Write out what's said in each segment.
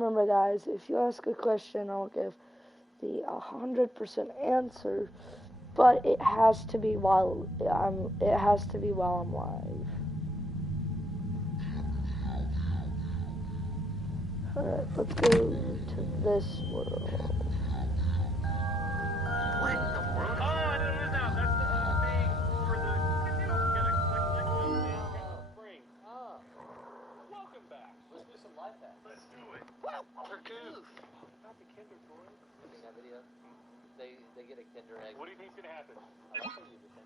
Remember, guys, if you ask a question, I'll give the 100% answer, but it has to be while I'm live. Alright, let's go to this world. What in the world? Oh, I know it is now. That's the thing for the... You don't get it. Like spring. Oh. Welcome back. Let's do some life hacks. Let's do it. Wow. Goof. Not the Kinder toy. You seen that video? They get a Kinder egg. What do you think's gonna happen? I like how you just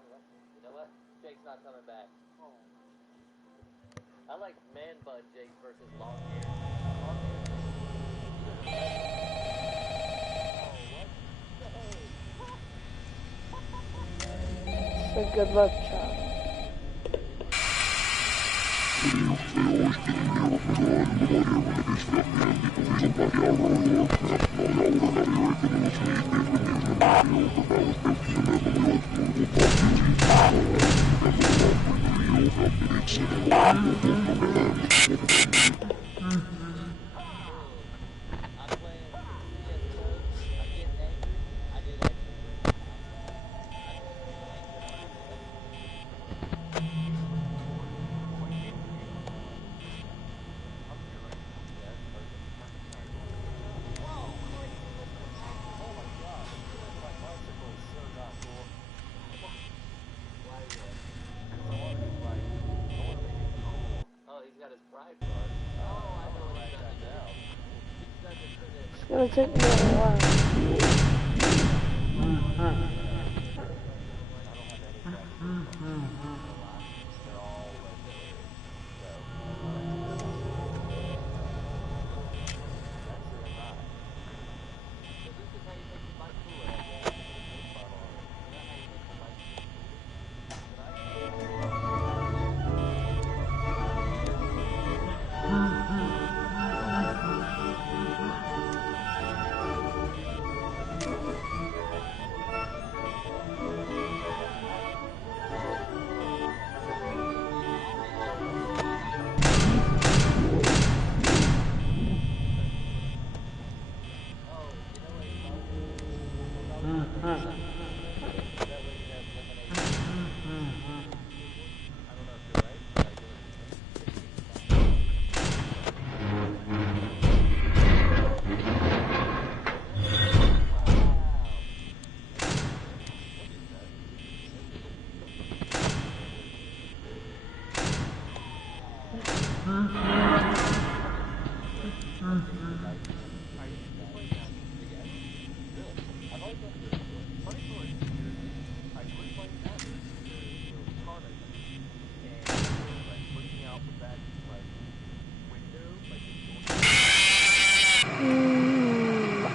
you know what? Jake's not coming back. Oh. I like man bun Jake versus long hair. So good luck, John. It's gonna take me a while.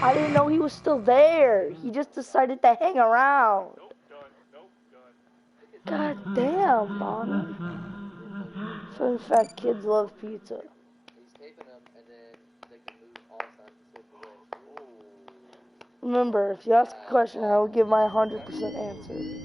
I didn't know he was still there. He just decided to hang around. God damn, Bonnie. Fun fact, kids love pizza. Remember, if you ask a question, I will give my 100% answer.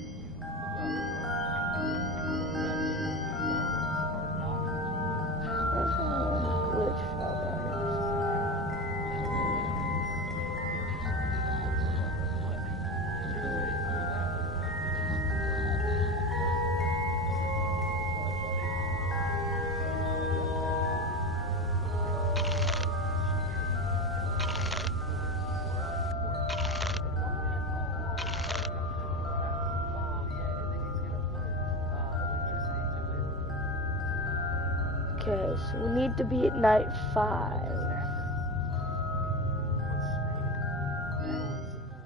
Okay, so we need to be at night 5.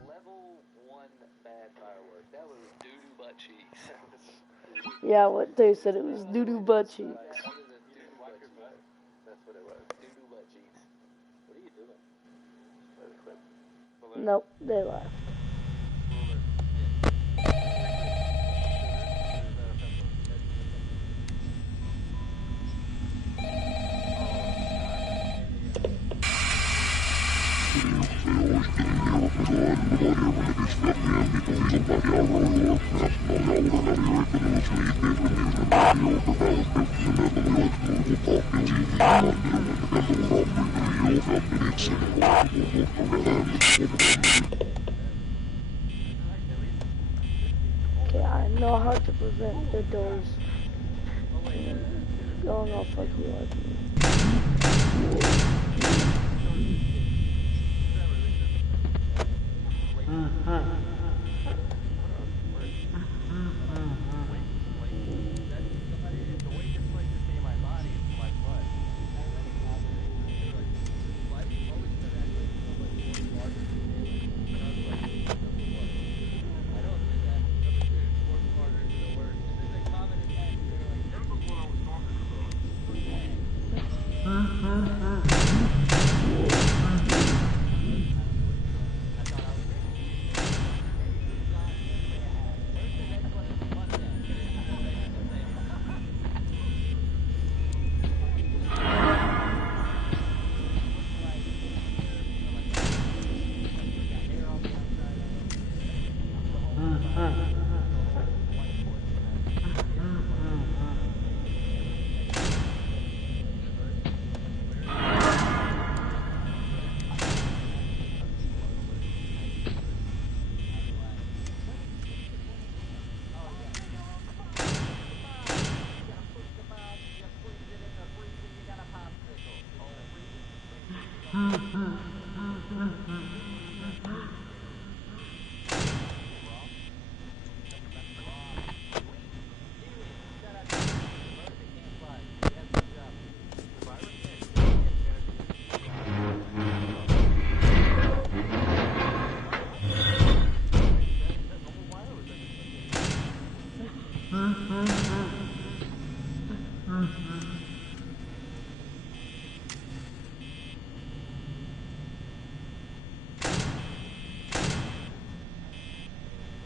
Level 1 bad firework. That was doo-doo butt cheeks. Yeah, what they said, it was doo-doo butt cheeks. That's what it was. Doo-doo butt cheeks. What are you doing? Nope, they left. Okay, I know how to prevent the doors going off like we like.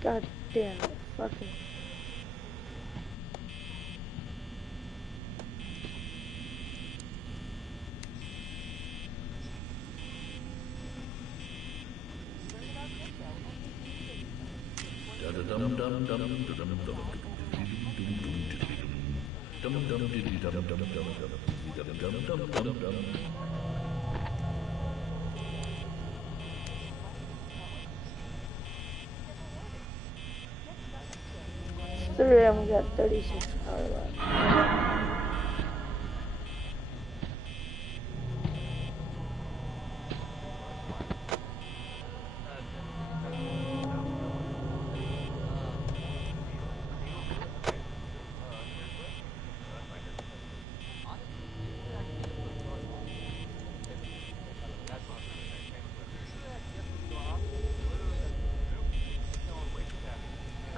God damn it, fucking. It's 3 a.m. We got 36 power left.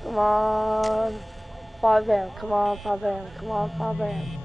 Come on, 5 a.m. Come on, 5 a.m. Come on, 5 a.m.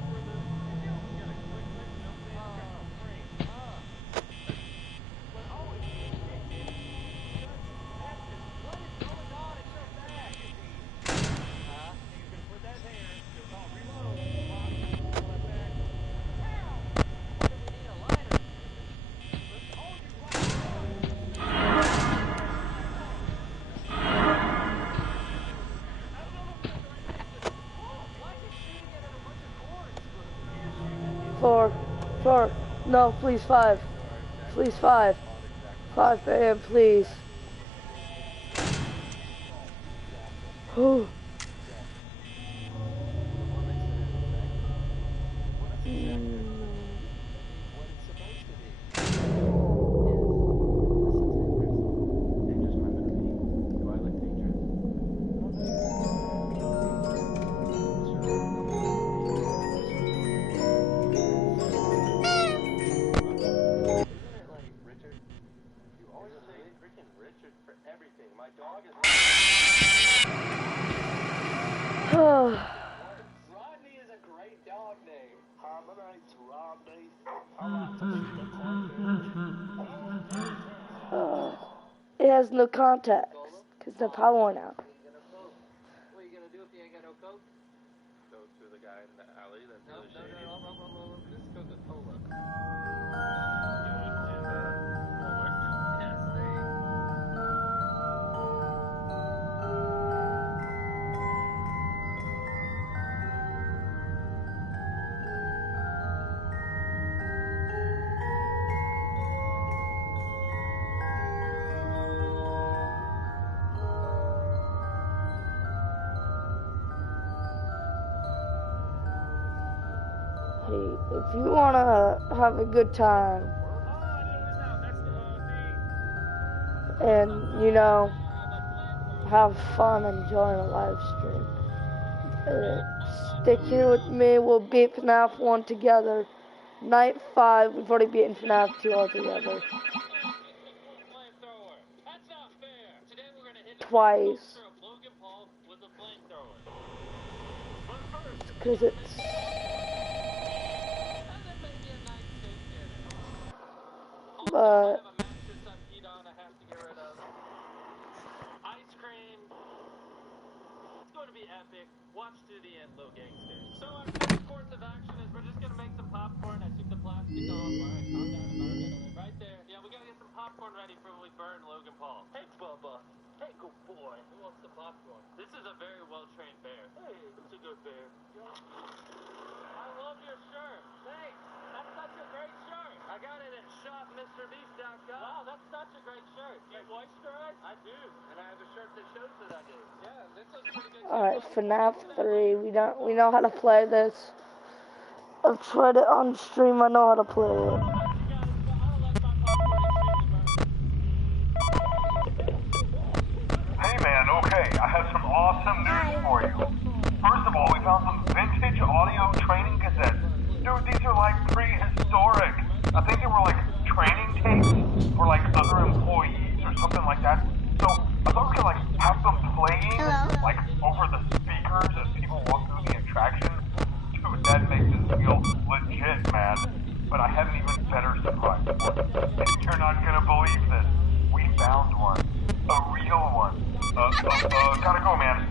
Four. No, please 5. Please 5. 5 a.m. Please. Whew. Rodney is a great dog name. Hi, my name's Rodney. It has no context because the power went out. What are you gonna do if you ain't got no coke? Go to the guy in the alley that's really shady. No. This is Coca-Cola. Hey, if you wanna have a good time and, you know, have fun enjoying a live stream, stick here with me. We'll beat Fnaf 1 together. Night 5, we've already beaten Fnaf 2 altogether. Twice. Because it's... But... Ice cream. It's going to be epic. Watch to the end, little gangster. So our first course of action is we're just going to make some popcorn. I took the plastic off. All right, calm down, environmental. Right there. Yeah, we got to get some popcorn ready for when we burn Logan Paul. Hey, Bubba. Hey, good boy. Who wants the popcorn? This is a very well-trained bear. Hey, it's a good bear. I love your shirt. Thanks. That's such a great shirt. I got it at shopmrbeast.com. Wow, that's such a great shirt. You moisturize? I do. And I have a shirt that shows that I do. Yeah, this looks pretty good. Alright, FNAF 3. We know how to play this. I've tried it on stream. I know how to play it. Hey man, okay, I have some awesome news for you. First of all, we found some vintage audio training cassettes. Dude, these are like prehistoric. I think they were like training tapes for like other employees or something like that. So I thought we could like have them playing like over the speakers as people walk through the attraction. Dude, that makes us feel legit, man. But I have an even better surprise for you. You're not gonna believe this. We found one. A real one. Gotta go, man.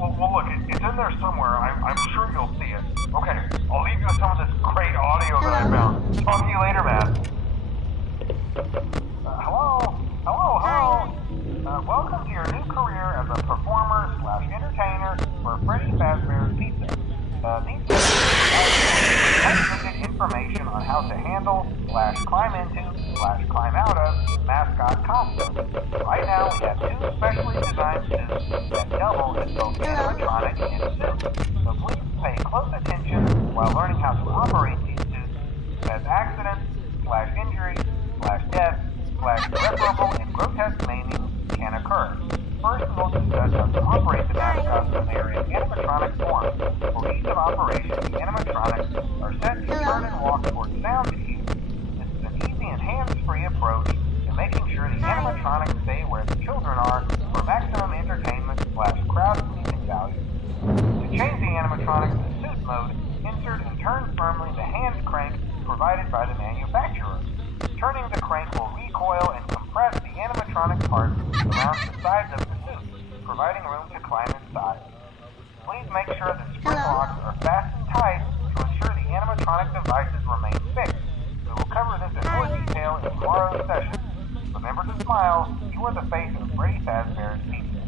Well, look, it's in there somewhere. I'm sure you'll see it. Okay, I'll leave you with some of this great audio that I found. Talk to you later, man. Hello? Welcome to your new career as a performer/entertainer for Freddy Fazbear's Pizza. These provide information on how to handle/climb into/climb out of mascot costumes. Right now, we have 2 specially designed suits that double as both animatronic and suit. So please pay close attention while learning how to operate these suits, as accidents/injury/death/irreparable and grotesque maiming can occur. First, we'll discuss how to operate the mascots when they are in animatronic form. For ease of operation, the animatronics are set to turn and walk towards sound cues. This is an easy and hands-free approach to making sure the animatronics stay where the children are for maximum entertainment/crowd-pleasing value. To change the animatronics to suit mode, insert and turn firmly the hand crank provided by the manufacturer. Turning the crank will recoil and compress the animatronic parts around the sides of the suit, providing room to climb inside. Please make sure the spring locks are fastened tight to ensure the animatronic devices remain fixed. We will cover this in more detail in tomorrow's session. Remember to smile. You are the face of Freddy Fazbear's Pizza.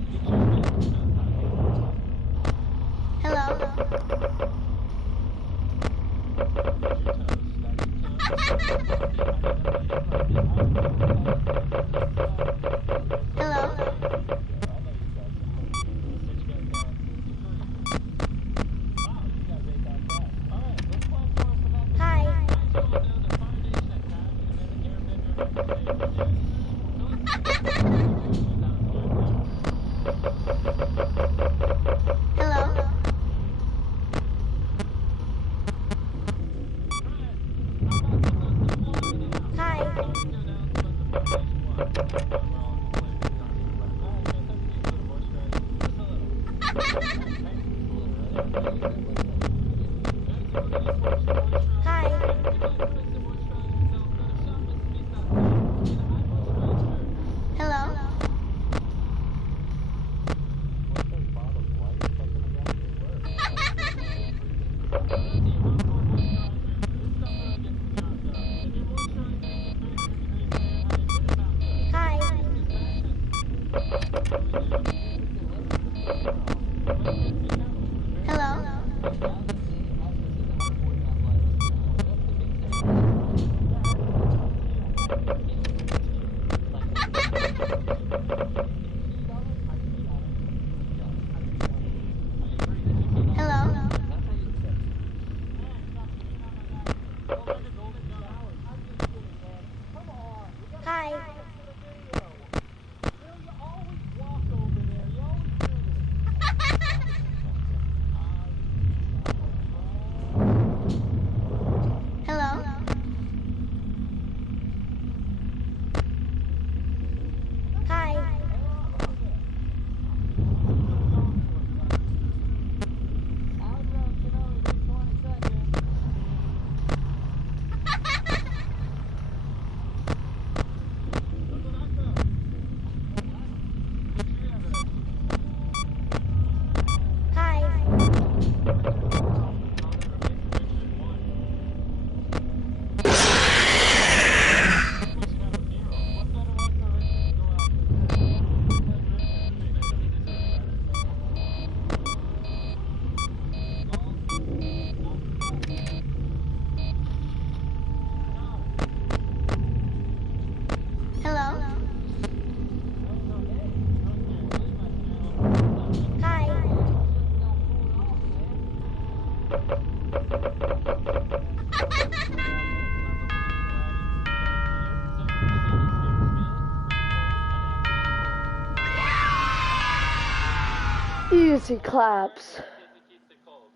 Easy claps.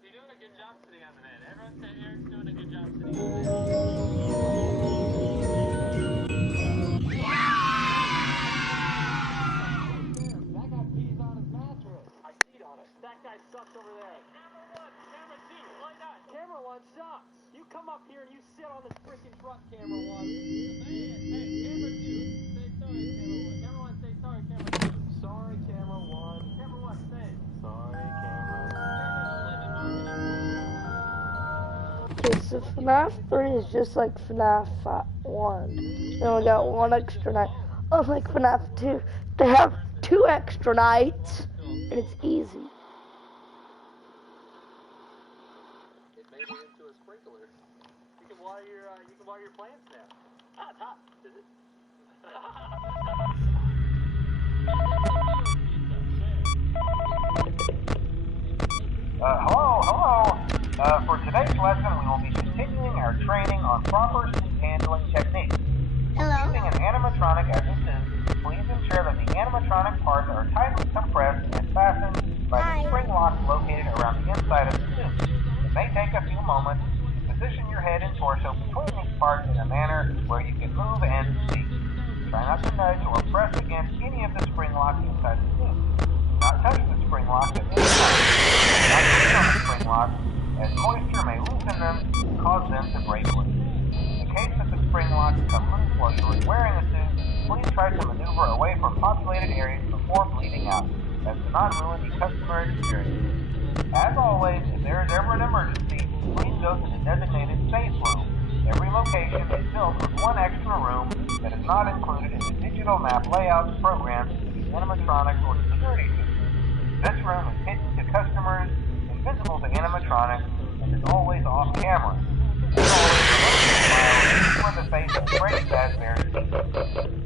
You're doing a good job sitting on the man. Everyone say Eric's doing a good job sitting on the man. That guy pees on his mattress. I peed on it. That guy sucks over there. Camera 1, camera 2, why not? Camera 1 sucks. You come up here and you sit on the freaking front, camera 1. Hey, camera 2, say sorry, camera 1. Camera 1, say sorry, camera 2. Sorry, camera 1. Camera 1, say sorry, camera. Okay, so FNAF 3 is just like FNAF 1. They only got one extra night. Unlike FNAF 2, they have 2 extra nights, and it's easy. It made it into a sprinkler. You can water your plants now. Ah, it's hot. Is it? Hello. For today's lesson, we will be continuing our training on proper suit handling techniques. Using an animatronic as a suit, please ensure that the animatronic parts are tightly compressed and fastened by the spring locks located around the inside of the suit. It may take a few moments to position your head and torso between these parts in a manner where you can move and speak. Try not to nudge or press against any of the spring locks inside the suit. Do not touch the spring locks at any time. Do not lean on the spring locks, as moisture may loosen them and cause them to break loose. In the case that the spring locks come loose while you are wearing the suit, please try to maneuver away from populated areas before bleeding out, as to not ruin the customer experience. As always, if there is ever an emergency, please go to the designated safe room. Every location is built with one extra room that is not included in the digital map layouts programmed to the animatronics or security system. This room is hidden to customers, invisible to animatronics, and is always off camera. As always, remember to smile for the face of Freddy Fazbear's teeth.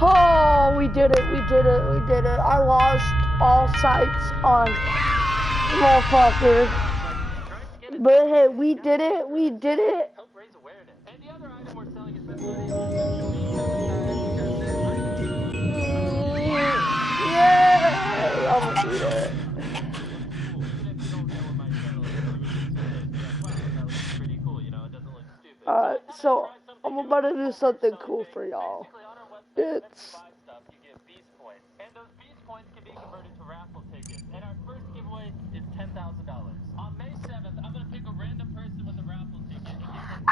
Oh, we did it, we did it, we did it. I lost all sights on motherfucker. But hey, we did it, we did it. Help raise awareness. And the other item we're selling is this. Yeah, I'm gonna do that. Alright, so I'm about to do something cool for y'all. It's And those Beast points can be converted to raffle tickets. And our first giveaway is $10,000. On May 7th, I'm going to pick a random person with a raffle ticket and give them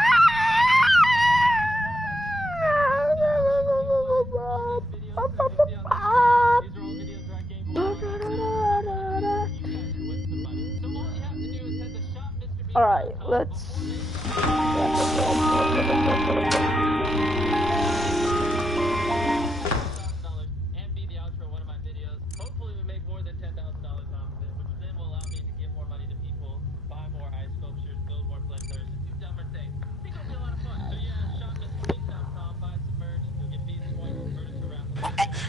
Alright, let's... and be the outro of one of my videos. Hopefully we make more than $10,000 off of it, which then will allow me to give more money to people, buy more ice sculptures, build more flamethrowers, and do dumber things. I think it'll be a lot of fun. So yeah, shopmrbeast.com, buy some merch, you'll get Beast points, convert it to raffle tickets.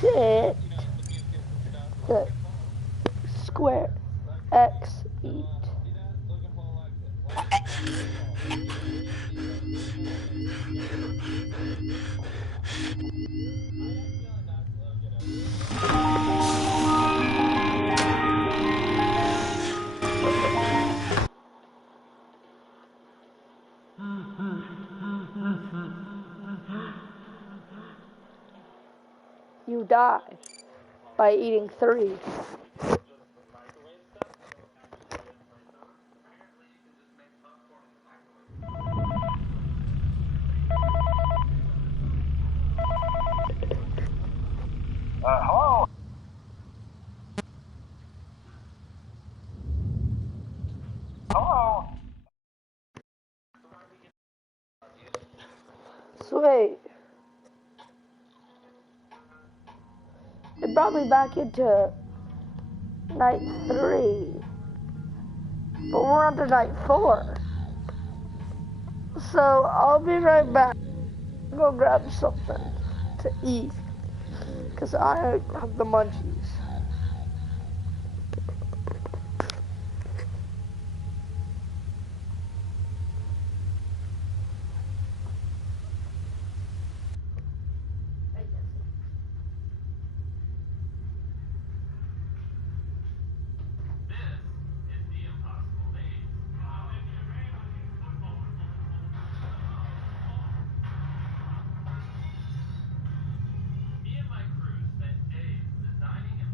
Shit. The square X eat. You die by eating 3. Hello? Hello? Sweet. It brought me back into night 3. But we're on to night 4. So I'll be right back. Go grab something to eat. Because I have the munchies. Me and my crew spent days designing and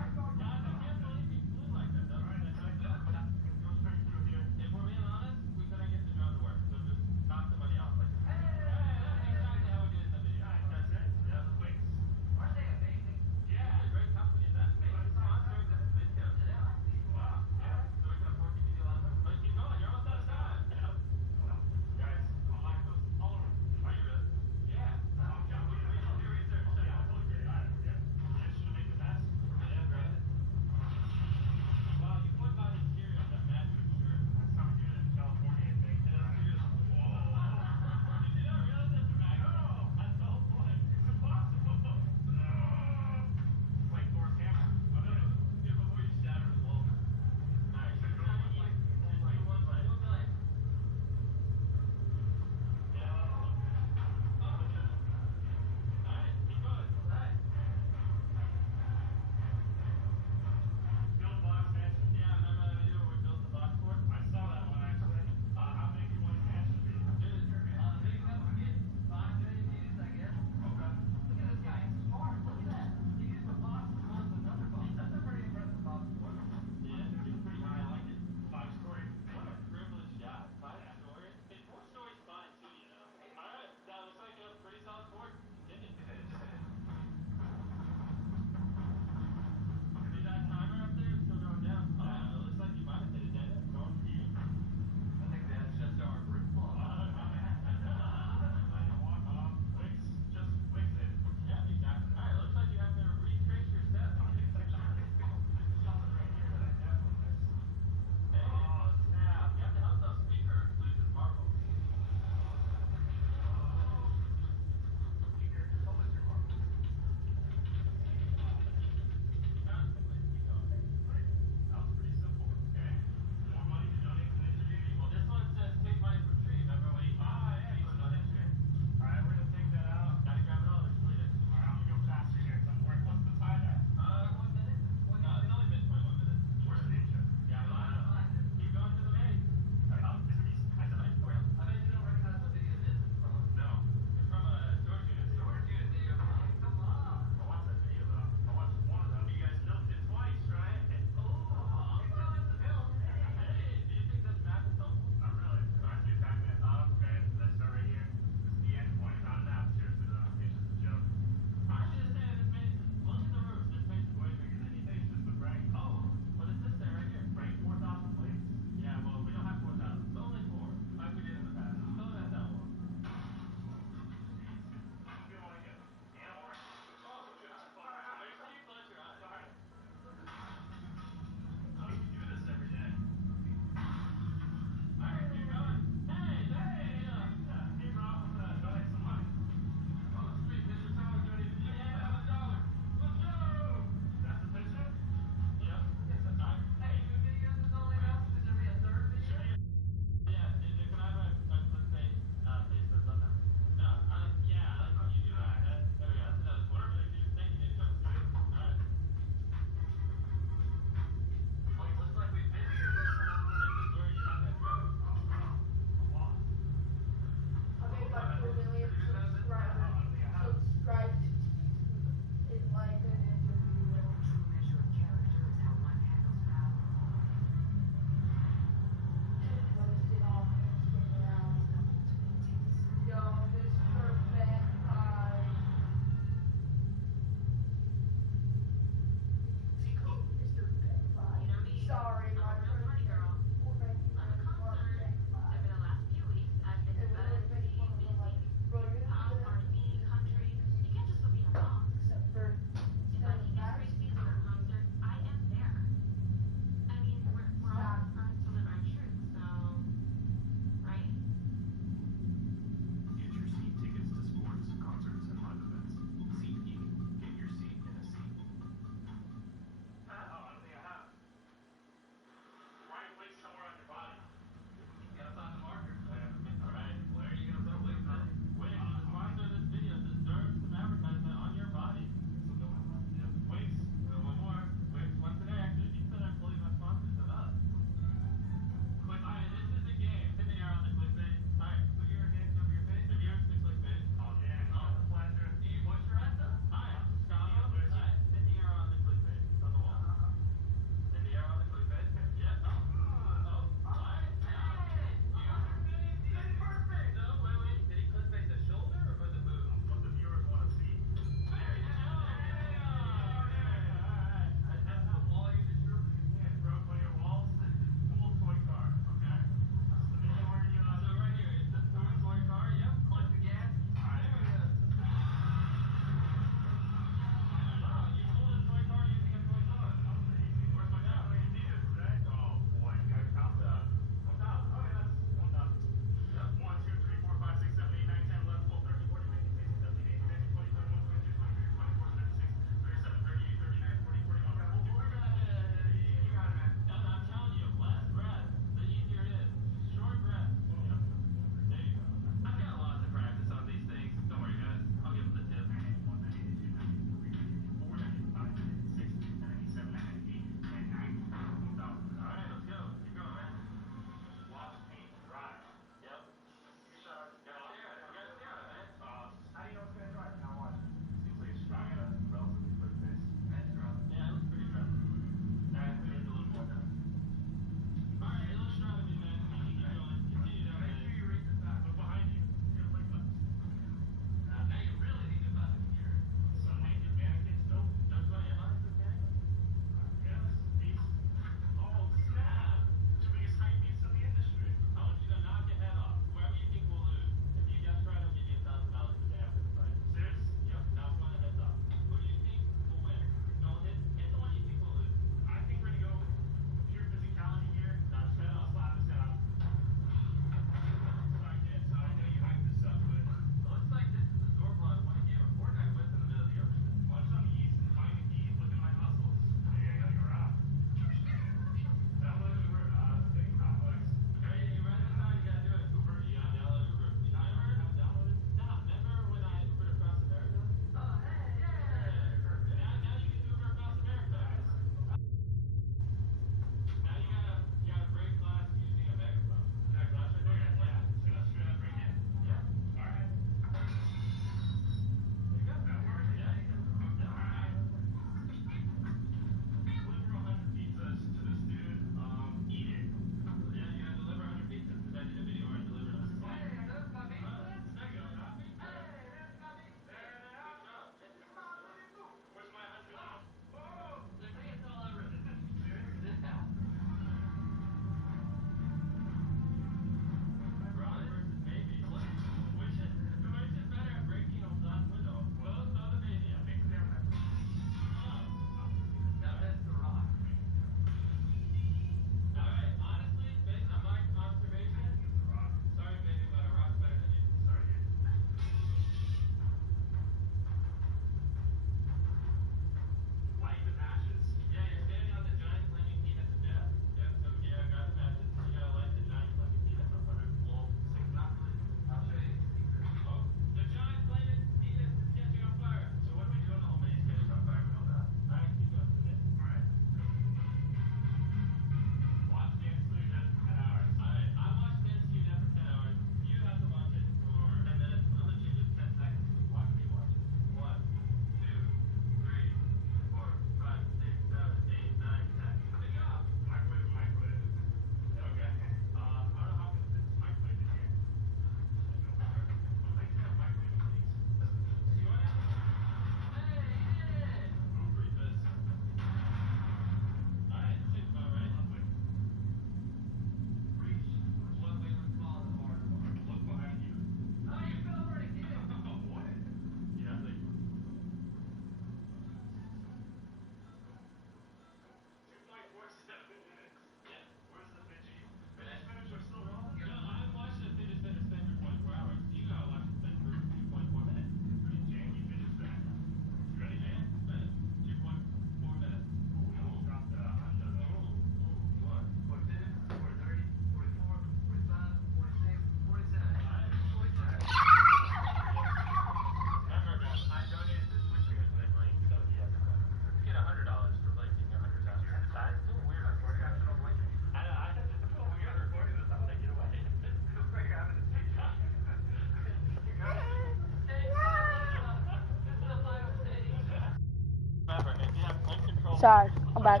sorry. I'm back.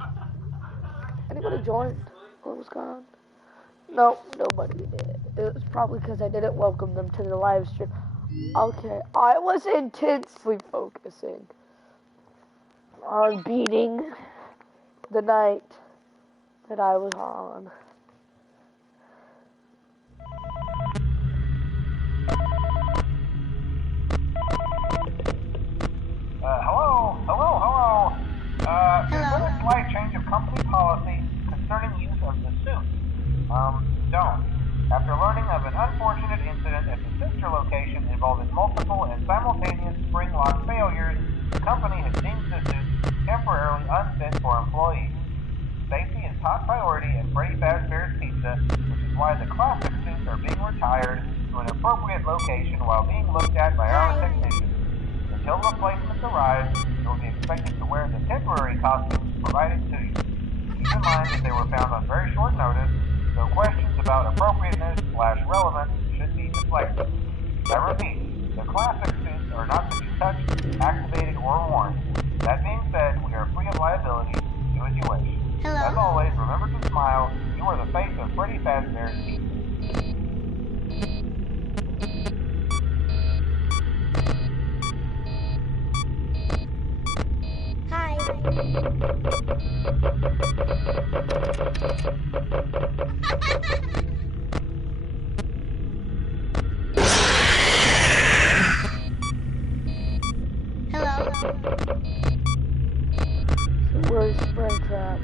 Anybody joined? What was going on? No, nobody did. It was probably because I didn't welcome them to the live stream. Okay, I was intensely focusing on beating the night that I was on. Hello. There's been a slight change of company policy concerning use of the suit. Don't. After learning of an unfortunate incident at the sister location involving multiple and simultaneous spring lock failures, the company has deemed the suit temporarily unfit for employees. Safety is top priority at Freddy Fazbear's Pizza, which is why the classic suits are being retired to an appropriate location while being looked at by our technicians. Until replacements arrive, you will be expected to wear the temporary costumes provided to you. Keep in mind that they were found on very short notice, so questions about appropriateness/relevance should be deflected. I repeat, the classic suits are not to be touched, activated, or worn. That being said, we are free of liability. Do as you wish. Hello? As always, remember to smile. You are the face of Freddy Fazbear's Pizza. Hi. Hello. Where's Springtrap?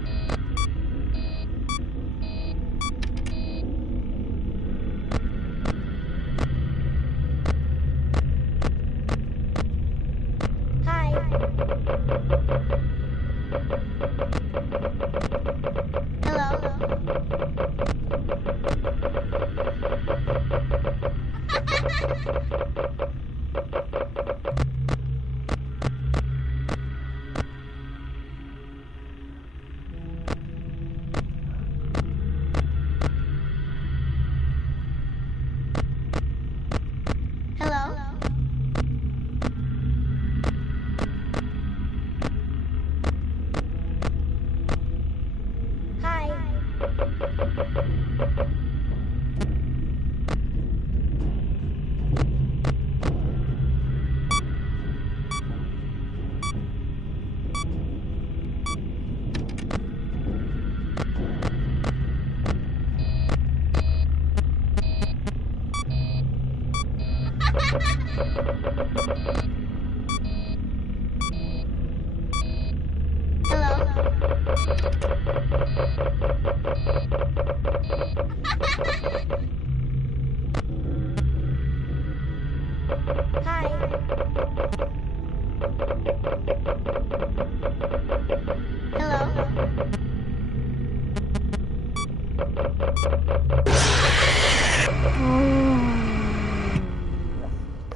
Hi. Hello. Hi.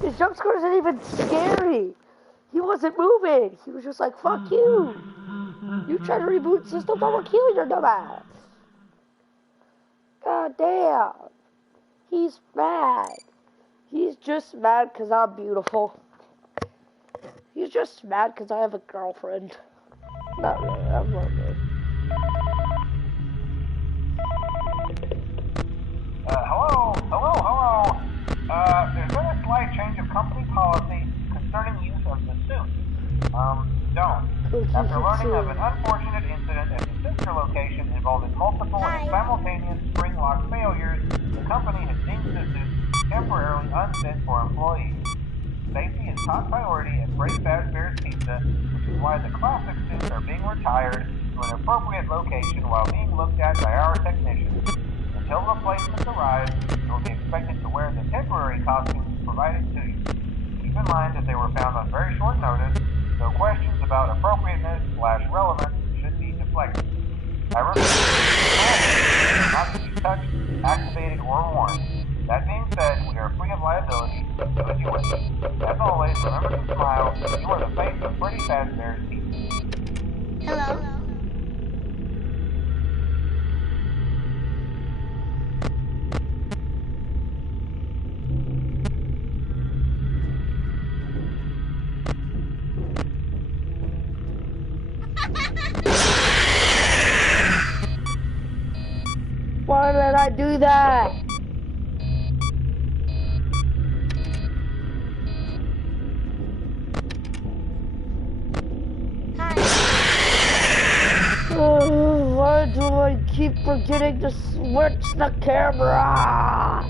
His jump scare isn't even scary. He wasn't moving. He was just like, fuck you. You try to reboot systems, I'm gonna kill your dumbass. God damn. He's mad. He's just mad because I'm beautiful. He's just mad because I have a girlfriend. Not really, I'm lonely. Hello. There's been a slight change of company policy concerning use of the suit. Don't. After learning of an unfortunate incident at the sister location involving multiple and simultaneous spring lock failures, the company has deemed the suit temporarily unfit for employees. Safety is top priority at Freddy Fazbear's Pizza, which is why the classic suits are being retired to an appropriate location while being looked at by our technicians. Until replacements arrive, you will be expected to wear the temporary costumes provided to you. Keep in mind that they were found on very short notice, so questions about appropriateness/relevance should be deflected. I repeat, not to be touched, activated, or worn. That being said, we are free of liability. Do as you wish. As always, remember to smile. You are the face of Freddy Fazbear's Pizza. Hello. Why did I do that? Why do I keep forgetting to switch the camera?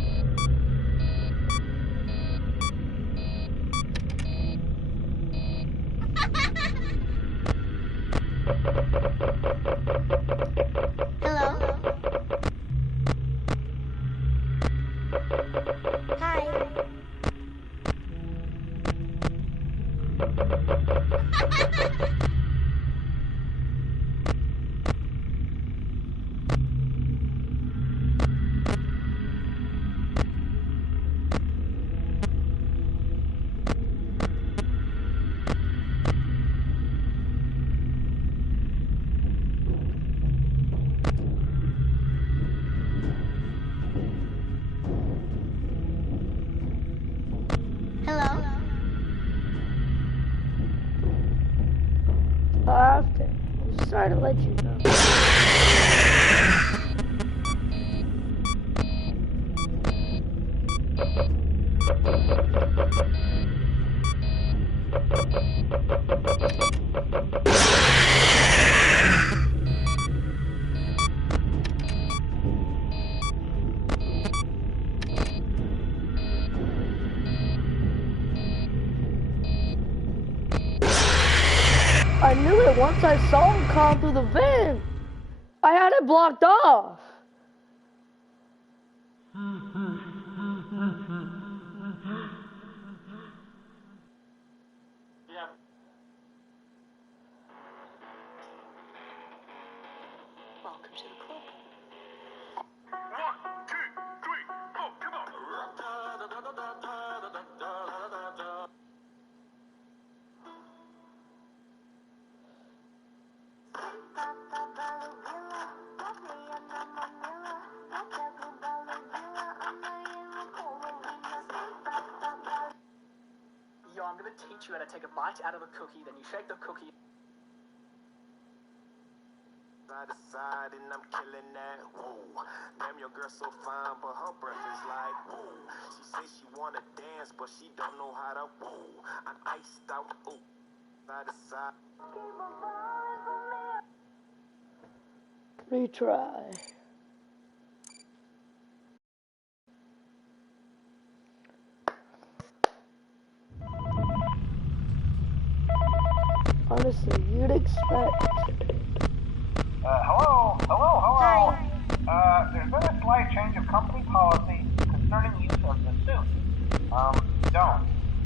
Hello? Hi. Hello? Okay. I'm sorry to let you know. I knew it once I saw him come through the vent. I had it blocked off. Yeah. Welcome to the club. 1, 2, 3, 4, come on. Yo, I'm gonna teach you how to take a bite out of a cookie, then you shake the cookie. Side to side and I'm killing that. Whoa, damn your girl so fine, but her breath is like whoa. She says she wanna dance, but she don't know how to. Whoa, I'm iced out. Ooh, side to side. Retry. Honestly, you'd expect. Hello? Hi. There's been a slight change of company policy concerning use of the suit. Don't.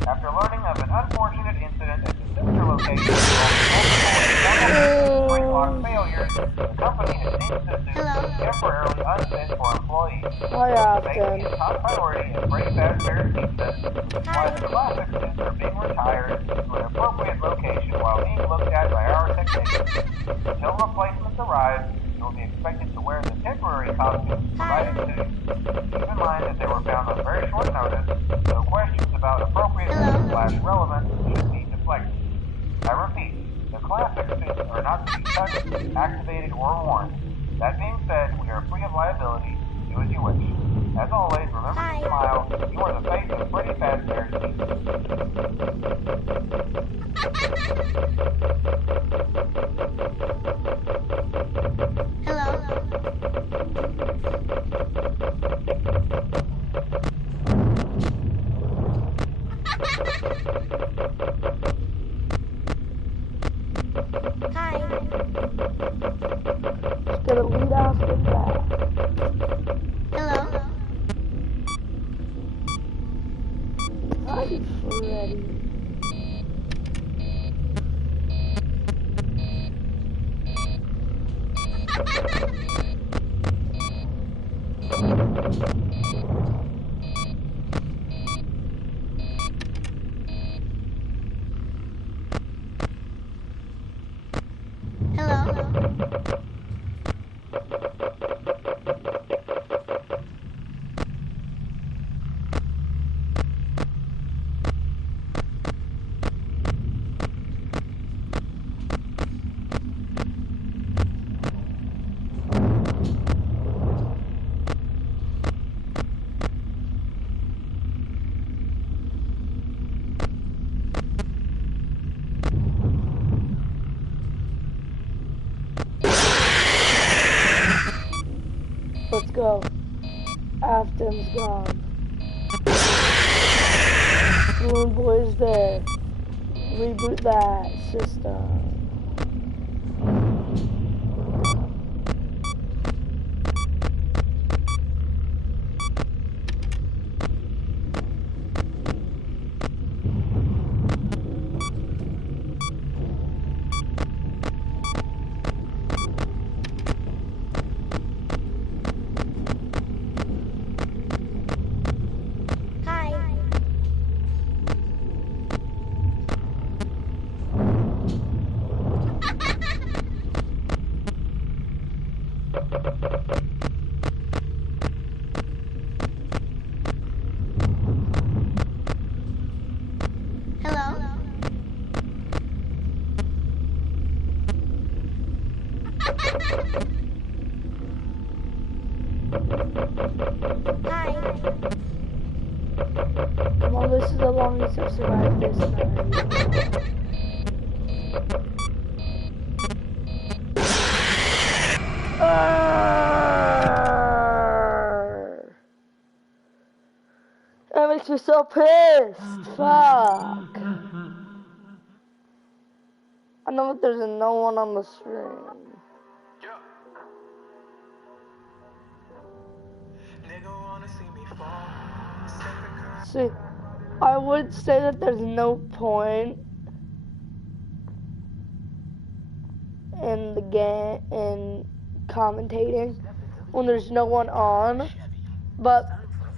After learning of an unfortunate incident at the sister location involving multiple spring lock failures, the company has deemed the suit temporarily unfit for employees. Hi, Safety Afghan. is top priority at Freddy Fazbear's Pizza, which is why the classic suits are being retired to an appropriate location while being looked at by our technicians. Until replacements arrive, you will be expected to wear the temporary costumes provided to you. Keep in mind that they were found on very short notice, so questions about appropriateness/relevance should be deflected. I repeat, the classic suits are not to be touched, activated, or worn. That being said, we are free of liability. Do as you wish. As always, remember to smile. You are the face of Freddy Fazbear's Pizza. Hello? Hi. Just gonna lead off with that. Hello? Hi, Freddy. Hello? Let's go. Afton's gone. Balloon Boy's there. Reboot that system. Well, this is the longest I've survived this night. That makes me so pissed. Fuck. I know that there's no one on the stream. See, I would say that there's no point in the game in commentating when there's no one on, but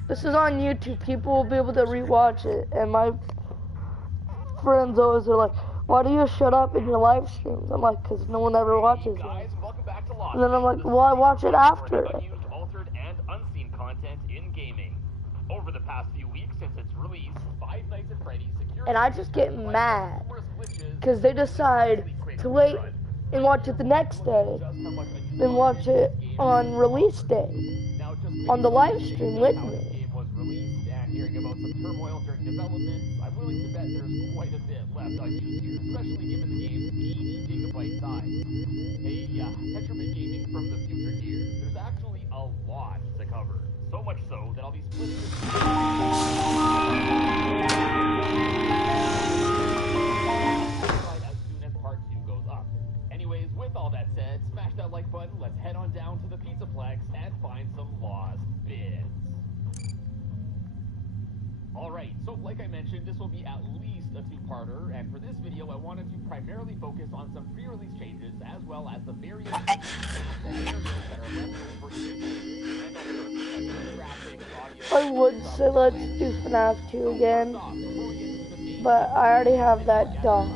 this is on YouTube. People will be able to rewatch it, and my friends always are like, "Why do you shut up in your live streams?" I'm like, "Cause no one ever watches it." And then I'm like, "Well, I watch it after." Altered and unseen content in gaming. Over the past few weeks since its release, Five Nights at Freddy's security And I just get mad because they decide to wait and watch it the next day, then watch it on release day on the live stream with me. The game was released and hearing about some turmoil during development, I'm willing to bet there's quite a bit left unused here, especially given the game's 80 gigabyte size. Hey, Tetrabit Gaming from the future here. There's actually a lot to cover. So much so that I'll be splitting this as soon as part 2 goes up. Anyways, with all that said, smash that like button, let's head on down to the Pizzaplex and find some lost bits. Alright, so like I mentioned, this will be at least a two-parter, and for this video I wanted to primarily focus on some pre-release changes, as well as the various scenarios that are left over I would say let's do Fnaf 2 again, but I already have that done.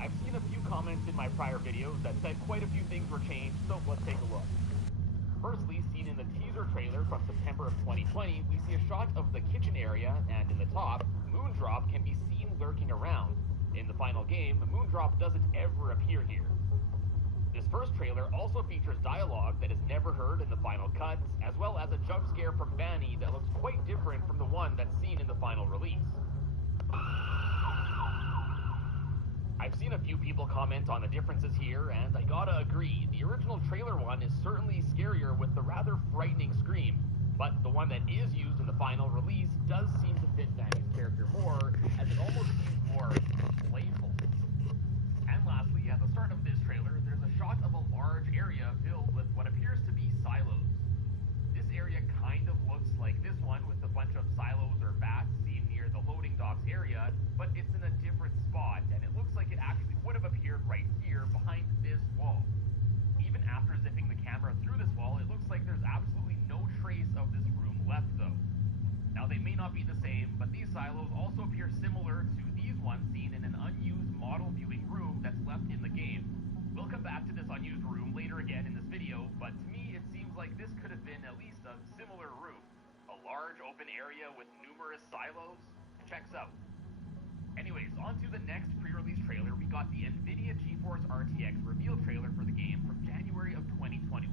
I've seen a few comments in my prior videos that said quite a few things were changed, so let's take a look. Firstly, seen in the teaser trailer from September of 2020, we see a shot of the kitchen area, and in the top, Moondrop can be seen lurking around. In the final game, Moondrop doesn't ever appear here. This first trailer also features dialogue that is never heard in the final cuts, as well as a jump scare from Vanny that looks quite different from the one that's seen in the final release. I've seen a few people comment on the differences here, and I gotta agree, the original trailer one is certainly scarier with the rather frightening scream, but the one that is used in the final release does seem to fit Vanny's character more, as it almost seems more playful. And lastly, at the start of this trailer, there's a shot of a large area filled with what appears to be silos. This area kind of looks like this one with a bunch of silos or vats seen near the loading docks area, but it's in a different spot, and it looks like it actually would have appeared right here behind this wall. Even after zipping the camera through this wall, it looks like there's absolutely no trace of this room left though. Now they may not be the same, but these silos also appear similar to these ones seen in an unused model viewing room that's left in the game. We'll come back to this unused room later again in this video, but to me it seems like this could have been at least a similar room. A large open area with numerous silos? Checks out. Anyways, on to the next pre-release trailer. We got the NVIDIA GeForce RTX reveal trailer for the game from January of 2021.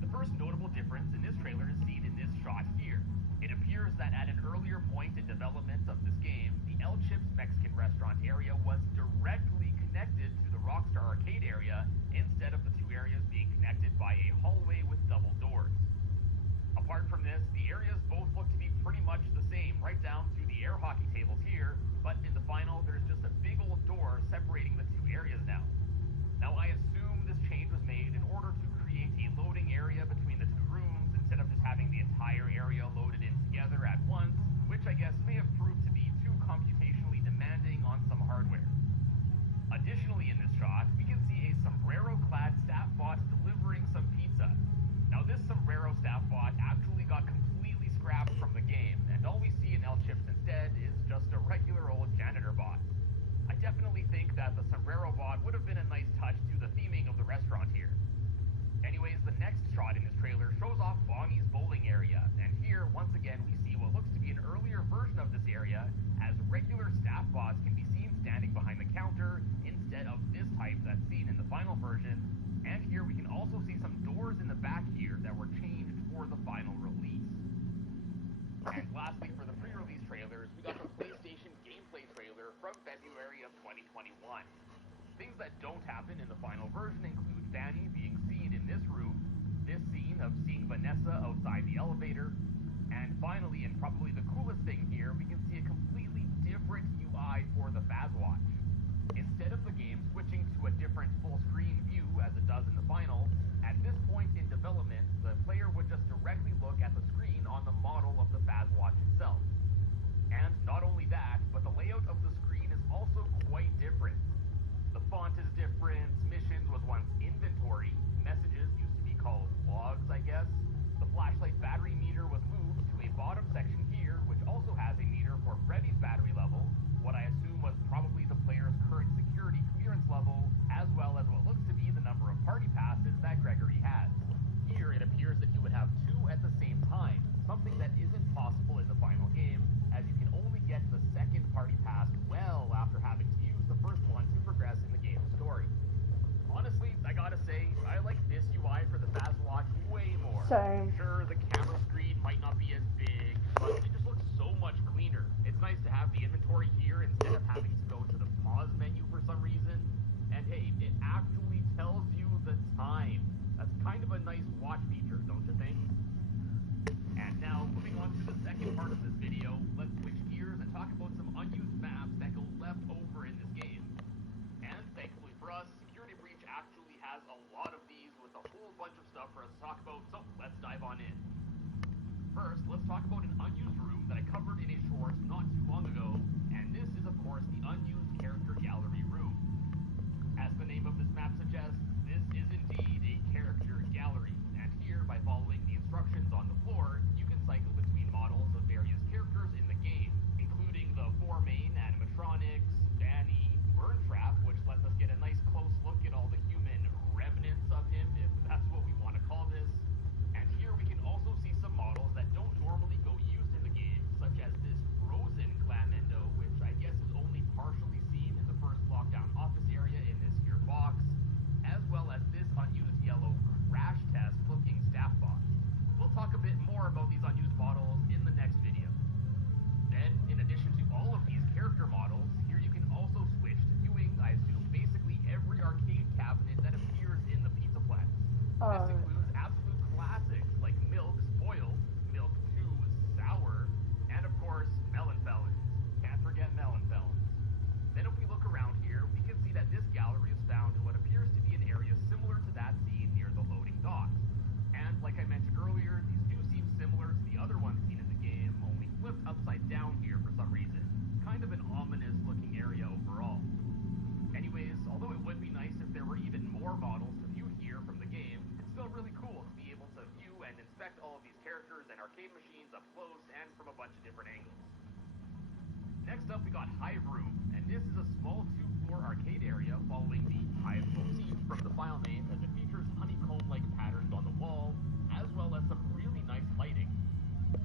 The first notable difference in this trailer is seen in this shot here. It appears that at an earlier point in development of this game, the El Chips Mexican restaurant area was directly connected to the Rockstar arcade area instead of the two areas being connected by a hallway with double doors. Apart from this, the areas both look to be pretty much the same, right down to the air hockey tables here, but in the final, there's just a big old door separating the two areas now. Now, I assume this change was made in order to create a loading area between the two rooms instead of just having the entire area loaded in together at once, which I guess may have proved to be too computationally demanding on some hardware. Additionally, in this shot, we can see a sombrero-clad staff bot delivering some pizza. Now, this sombrero staff bot actually got completely scrapped from the game, and all we see in L-Chips instead is just a regular old janitor bot. I definitely think that the sombrero bot would have been a nice touch to the theming of the restaurant here. Anyways, the next shot in this trailer shows off Bonnie's bowling area, and here, once again, we see what looks to be an earlier version of this area, as regular staff bots can be seen standing behind the counter instead of this type that's seen in the final version, and here we can also see some doors in the back here that were changed for the final release. And lastly, for the pre-release trailers, we got the PlayStation gameplay trailer from February of 2021. Things that don't happen in the final version include Fanny being seen in this room, this scene of seeing Vanessa outside the elevator, and finally, and probably the coolest thing here, we can see a completely different UI for the Fazwatch. Instead of the game switching to a different full-screen view as it does in the final, at this point in development, the player would just directly look at the screen on the model of the Fazwatch itself. And not only that, but the layout of the screen is also quite different. The font is different, missions was once inventory, messages used to be called logs, I guess. The flashlight battery meter was moved to a bottom section here, which also has a meter for Freddy's battery level, what I assume was probably the player's current security clearance level, as well as what looks to be the number of party passes that Gregory has. Here, it appears that you would have two at the same time, something that isn't possible in the final game, as you can only get the second party pass well after having to use the first one to progress in the game's story. Honestly, I gotta say, I like this UI for the Fazwatch way more. Same. Sure, the camera screen might not be as big, but it just looks so much cleaner. It's nice to have the inventory here instead of having to go to the pause menu for some reason. And hey, it actually tells you the time. That's kind of a nice watch feature, don't you think? And now, moving on to the second part of this video, let's switch gears and talk about some unused maps that go left over in this game. And thankfully for us, Security Breach actually has a lot of these with a whole bunch of stuff for us to talk about, so let's dive on in. First, let's talk about an unused room that I covered in a short not too long ago, and this is of course the unused character gallery room. As the name of this map suggests, this is indeed a character gallery, and here, by following the instructions on the floor, you can cycle between models of various characters in the game, including the four main animatronics, Danny, Burntrap, which lets us get a nice close look at all the human remnants of him, if that's what we want to call this. And here we can also see some models that don't normally go used in the game, such as this frozen Glamendo, which I guess is only partially seen in the first lockdown office area in this here box, as well as this unused yellow crash test looking staff bot. We'll talk a bit more about these unused models in the next video. Then, in addition to all of these character models, here you can also switch to viewing, I assume, basically every arcade cabinet that appears in the Pizzaplex. This includes absolute classics like Milk Spoiled, Milk 2 Sour, and of course, Melon Felons. Can't forget Melon Felons. Then if we look around here, we can see that this gallery is found in what appears to be an area similar to that seen near the loading docks. And like I mentioned earlier, these do seem similar to the other ones seen in the game, only flipped upside down here for some reason. Kind of an ominous looking area overall. Anyways, although it would be nice if there were even more models to view here from the game, it's still really cool to be able to view and inspect all of these characters and arcade machines up close and from a bunch of different angles. Next up, we got Hive Room, and this is a small two-floor arcade area following the Hive motif from the file name, as it features honeycomb-like patterns on the wall, as well as some really nice lighting.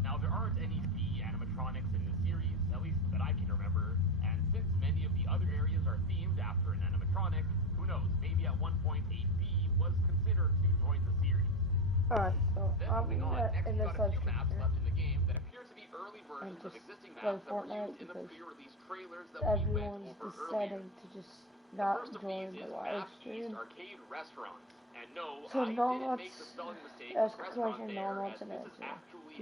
Now, there aren't any B animatronics in this series, at least that I can remember, and since many of the other areas are themed after an animatronic, who knows, maybe at one point a B was considered to join the series. Alright, so Then I'm moving on, next in we this got a few section maps here. left in the game that appear to be early versions of Just existing play maps that were Fortnite used in the because pre-release trailers that we went everyone's over earlier. deciding to just not first of join these the is live Fnaf stream. East Arcade Restaurant. And no, So I no one didn't wants, make the spelling mistake as with restaurant no there, one wants as an this is answer. actually